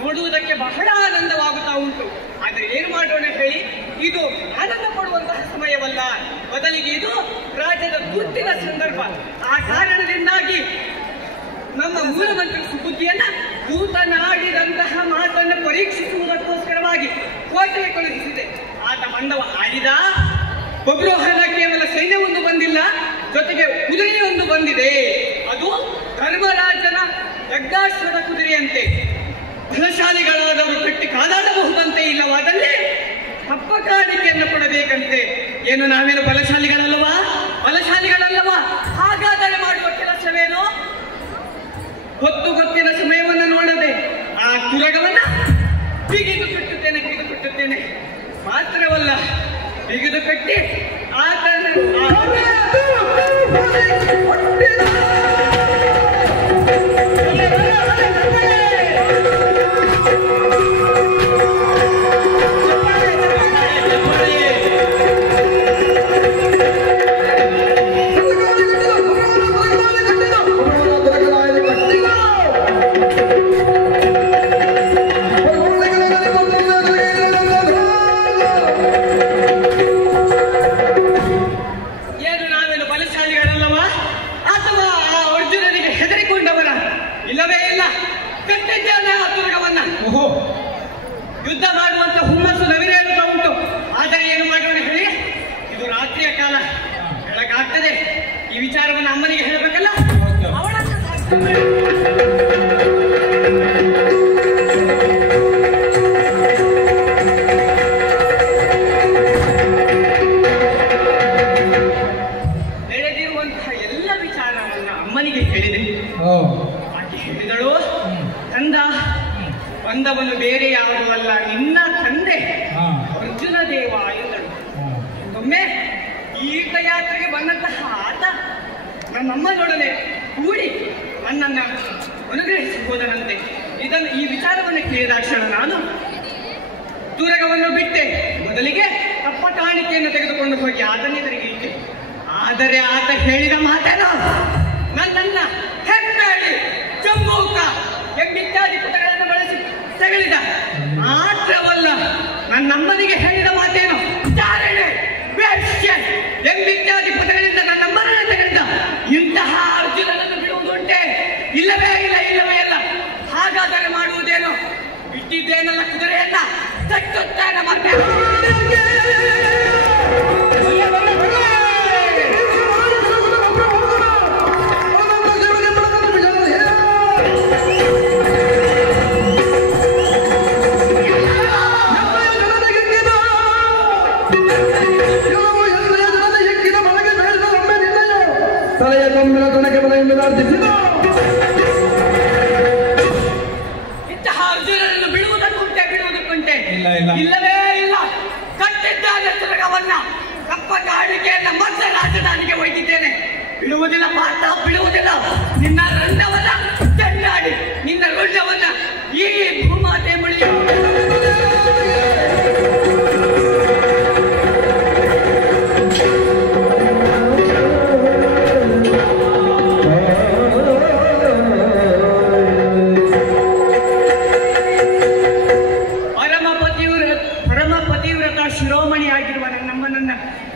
ನೋಡುವುದಕ್ಕೆ ಬಹಳ ಆನಂದವಾಗುತ್ತಾ ಉಂಟು. ಆದರೆ ಏನು ಮಾಡೋಣ ಹೇಳಿ, ಇದು ಆನಂದ ಪಡುವಂತಹ ಸಮಯವಲ್ಲ, ಬದಲಿಗೆ ಇದು ರಾಜ್ಯದ ತುರ್ತಿನ ಸಂದರ್ಭ. ಆ ಕಾರಣದಿಂದಾಗಿ ನಮ್ಮ ಮೂಲಮಂತ್ರಿ ಸುಬುದ್ಧಿಯನ್ನ ದೂತನಾಡಿದಂತಹ ಮಾತನ್ನು ಪರೀಕ್ಷಿಸುವುದಕ್ಕೋಸ್ಕರವಾಗಿ ಕೋಟೆಗೆ ಕಳುಹಿಸಿದೆ. ಆತ ಮಂಡವ ಆಡಿದ. ಬಬ್ರುವಾಹನ ಕೇವಲ ಸೈನ್ಯವೊಂದು ಬಂದಿಲ್ಲ, ಜೊತೆಗೆ ಕುದುರೆಯೊಂದು ಬಂದಿದೆ. ಅದು ಧರ್ಮರಾಜನ ಯಜ್ಞಾಶ್ವದ ಕುದುರೆಯಂತೆ. ಬಲಶಾಲಿಗಳಾದವರು ಕಟ್ಟಿ ಕಾದಾಡಬಹುದಂತೆ, ಇಲ್ಲವಾದಲ್ಲಿ ಹಬ್ಬ ಕಾಣಿಕೆಯನ್ನು ಕೊಡಬೇಕಂತೆ. ಏನು ನಾವೇನು ಬಲಶಾಲಿಗಳಲ್ಲವಾ? ಹಾಗಾದರೆ ಮಾಡುವ ಕೆಲಸವೇನು? ಗೊತ್ತಿನ ಸಮಯವನ್ನು ನೋಡದೆ ಆ ತುರಗವನ್ನ ಬಿಗಿದು ಕಟ್ಟುತ್ತೇನೆ ಮಾತ್ರವಲ್ಲ, ಬಿಗಿದು ಕಟ್ಟಿ ಆತನ ಯುದ್ಧ ಮಾಡುವಂತ ಹುಮ್ಮಸ್ಸು ನವಿರೇಳುತ್ತಾ ಉಂಟು. ಆದರೆ ಏನು ಮಾಡೋಣ ಹೇಳಿ, ಇದು ರಾತ್ರಿಯ ಕಾಲ, ಬೆಳಗಾಗ್ತದೆ. ಈ ವಿಚಾರವನ್ನು ಅಮ್ಮನಿಗೆ ಹೇಳಬೇಕಲ್ಲ. ನಡೆದಿರುವಂತಹ ಎಲ್ಲ ವಿಚಾರವನ್ನ ಅಮ್ಮನಿಗೆ ಹೇಳಿದೆ. ಆಕೆ ಹೇಳಿದಳು, ಕಂದ, ಬಂದವನು ಬೇರೆ ಯಾವುದೂ ಅಲ್ಲ, ನಿನ್ನ ತಂದೆ ಅರ್ಜುನ ದೇವ ಎಂದಳು. ಒಮ್ಮೆ ತೀರ್ಥಯಾತ್ರೆಗೆ ಬಂದಂತಹ ಆತ ನನ್ನಮ್ಮನೊಡನೆ ಕೂಡಿ ನನ್ನನ್ನು ಅನುಗ್ರಹಿಸಿ ಹೋದನಂತೆ. ಈ ವಿಚಾರವನ್ನು ಕೇಳಿದಾಕ್ಷಣ ನಾನು ತುರಗವನ್ನು ಬಿಟ್ಟೆ. ಮೊದಲಿಗೆ ಕಪ್ಪ ಕಾಣಿಕೆಯನ್ನು ತೆಗೆದುಕೊಂಡು ಹೋಗಿ ಆತನೆದುರಿಗೆ ಇಟ್ಟೆ. ಆದರೆ ಆತ ಹೇಳಿದ ಮಾತೇನು? ನನ್ನನ್ನ ಹೆಬ್ಬಾಡಿ, ಜಂಬೂಕ ಎಂಬಿತ್ಯಾದಿ ಪುಟಗಳನ್ನು ಬಳಸಿ ತೆಗಳಿದ. ಮಾತ್ರವಲ್ಲ, ನನ್ನಮ್ಮನಿಗೆ ಹೇಳಿದ ಮಾತೇನು? ಚಾರಣೆ, ವೇಶ್ಯೆ ಎಂಬಿತ್ಯಾದಿ ಪದಗಳಿಂದ ನನ್ನಮ್ಮನನ್ನು ತೆಗೆದ. ಇಂತಹ ಅರ್ಜುನನನ್ನು ಬಿಡುವುದುಂಟೆ? ಇಲ್ಲವೇ ಇಲ್ಲ. ಹಾಗಾದರೆ ಮಾಡುವುದೇನು? ಬಿಟ್ಟಿದ್ದೇನಲ್ಲ ಕುದುರೆಯನ್ನ, ತಟ್ಟುತ್ತಾನೆ ಮತ್ತೆ. ಇಂತಹ ಅರ್ಜುನನನ್ನು ಬಿಡುವುದಕ್ಕುಂಟೆ? ಇಲ್ಲವೇ ಇಲ್ಲ. ಕಟ್ಟಿದ್ದಾನೆ ತುರಗವನ್ನ, ಕಪ್ಪ ಕಾಣಿಕೆಯನ್ನ ಮತ್ತೆ ರಾಜಧಾನಿಗೆ ಒಯ್ದಿದ್ದೇನೆ. ಬಿಡುವುದಿಲ್ಲ ಪಾರ್ಥ, ಬಿಡುವುದಿಲ್ಲ. ನಿನ್ನ ರಂಡವನ್ನ ಚೆಂಡಾಡಿ, ನಿನ್ನ ರುಂಡವನ್ನ ಈ ಭೂಮಾತೆ ಬಳಿ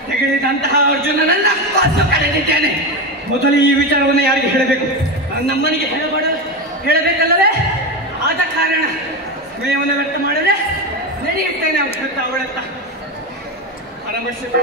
ತೆಗೆದಂತಹ ಅರ್ಜುನನನ್ನ ಕಾಸು ಕರೆದಿದ್ದೇನೆ. ಮೊದಲು ಈ ವಿಚಾರವನ್ನು ಯಾರಿಗೆ ಹೇಳಬೇಕು? ನನ್ನಮ್ಮನಿಗೆ ಹೇಳಬೇಕಲ್ಲವೇ? ಆದ ಕಾರಣ ಸಮಯವನ್ನು ವ್ಯರ್ಥ ಮಾಡದೆ ನಡೆಯುತ್ತೇನೆ ಅವಳತ್ತ. ಪರಮೇಶ್ವರ